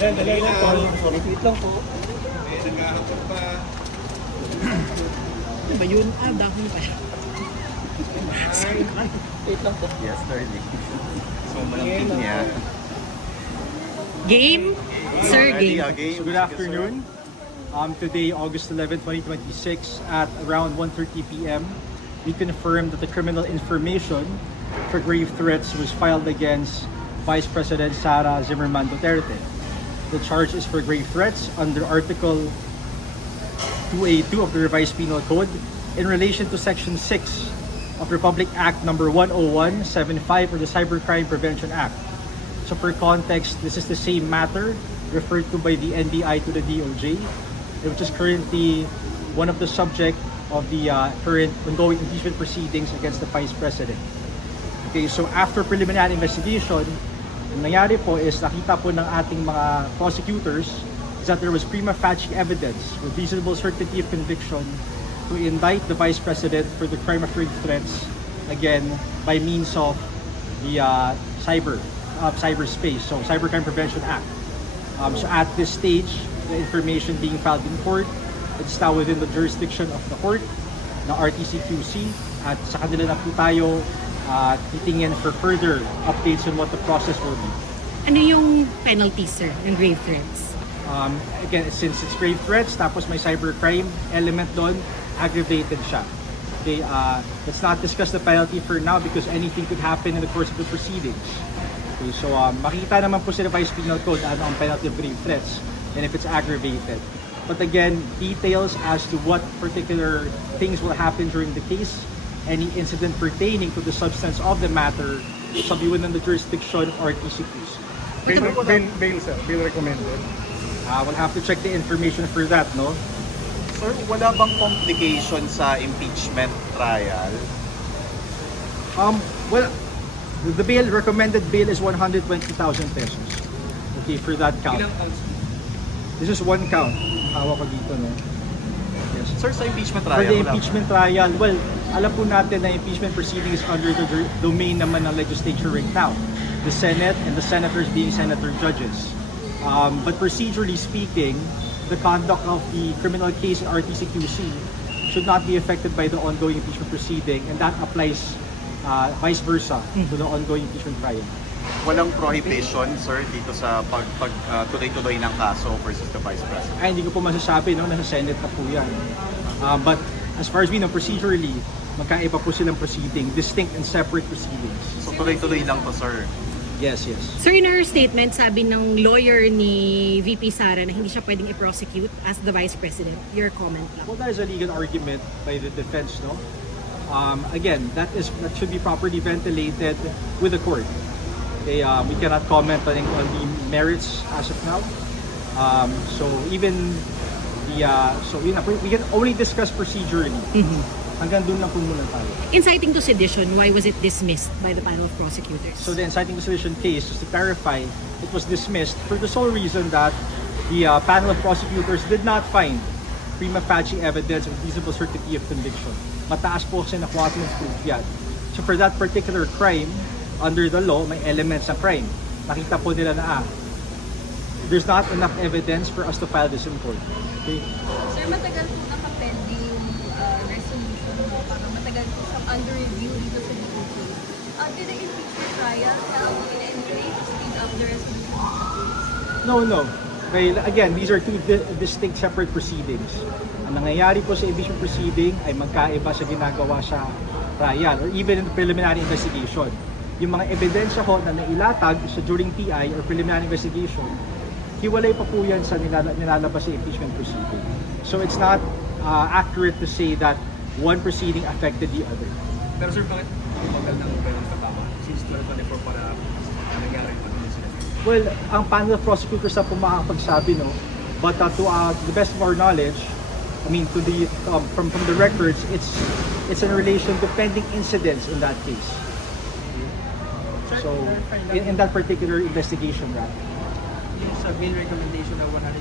Dali lang po. Wait lang po. Naghahatol pa. Ano ba yun? Dahon pa. Wait lang po. Yesterday. So, malampig niya. Game? Sir, Ready, game. game. So good afternoon. Today, August 11, 2026, at around 1:30 p.m., we confirmed that the criminal information for grave threats was filed against Vice President Sara Zimmerman Duterte. The charge is for grave threats under Article 2A2 of the Revised Penal Code in relation to Section 6 of Republic Act Number 10175 or the Cybercrime Prevention Act. So for context, this is the same matter referred to by the NBI to the DOJ, which is currently one of the subject of the current ongoing impeachment proceedings against the Vice President. Okay, so after preliminary investigation, ang nangyari po is nakita po ng ating mga prosecutors is that there was prima facie evidence with reasonable certainty of conviction to indict the Vice President for the crime of grave threats, again, by means of the cyberspace, so Cybercrime Prevention Act. So at this stage, the information being filed in court, it's now within the jurisdiction of the court, the RTCQC, at sa kanila na po tayo titingin for further updates on what the process will be. Ano yung penalty, sir, ng grave threats? Again, since it's grave threats, tapos may cybercrime element doon, aggravated siya. Okay, let's not discuss the penalty for now because anything could happen in the course of the proceedings. Okay, so makita naman po sa Revised Penal Code ano ang penalty of grave threats and if it's aggravated. But again, details as to what particular things will happen during the case, any incident pertaining to the substance of the matter, shall be within the jurisdiction of RTCQC. Bail, sir. Bail recommended. We'll have to check the information for that, no? Sir, wala bang complication sa impeachment trial? Well, the bail, recommended bail is 120,000 pesos. Okay, for that count. This is one count. Hawak ko dito, no? Yes. Sir, sa impeachment For trial, the wala impeachment trial, well, alam po natin na impeachment proceeding is under the domain naman ng legislature right now. The Senate and the senators being senator judges. But procedurally speaking, the conduct of the criminal case in RTCQC should not be affected by the ongoing impeachment proceeding, and that applies vice versa to the ongoing impeachment trial. walang prohibition, sir, dito sa tuloy-tuloy ng kaso versus the Vice President. Ay, hindi ko po masasabi, no? Nasa Senate na po yan. But as far as we know, procedurally, magkaiba po silang proceeding, distinct and separate proceedings. So tuloy-tuloy lang to, sir. Yes, yes. Sir, in her statement, sabi ng lawyer ni VP Sara na hindi siya pwedeng i-prosecute as the Vice President. Your comment lang. Well, that is a legal argument by the defense, no? Again, that should be properly ventilated with the court. Okay, we cannot comment on the merits as of now. So even the we can only discuss procedurally. Hanggang doon lang po muna tayo. Inciting to sedition, why was it dismissed by the panel of prosecutors? So the inciting to sedition case, just to clarify, it was dismissed for the sole reason that the panel of prosecutors did not find prima facie evidence of reasonable certainty of conviction. Mataas po kasi na quantum of proof yan. So for that particular crime, under the law, may elements ng crime. Nakita po nila na there's not enough evidence for us to file this in court. Okay? Sir, matagal po nakapending yung resolution mo. Parang matagal po siyang under review dito sa DOJ. Did the impeachment trial help in any way to speed up the resolution of the case? No. Okay, again, these are two distinct separate proceedings. Ang nangyayari po sa impeachment proceeding ay magkaiba sa ginagawa sa trial or even in the preliminary investigation. Yung mga ebidensya ho na nailatag sa during TI or preliminary investigation, hiwalay pa po yan sa nilalabas sa impeachment proceeding. So it's not accurate to say that one proceeding affected the other. Pero sir, bakit tumagal ng ganun katama? Since 2024 para nangyari pa din sila? Well, ang panel of prosecutors na po makakapagsabi, no? But to the best of our knowledge, I mean, to the from the records, it's in relation to pending incidents in that case. So, in that particular investigation, right? Yung sa main recommendation na 120,000.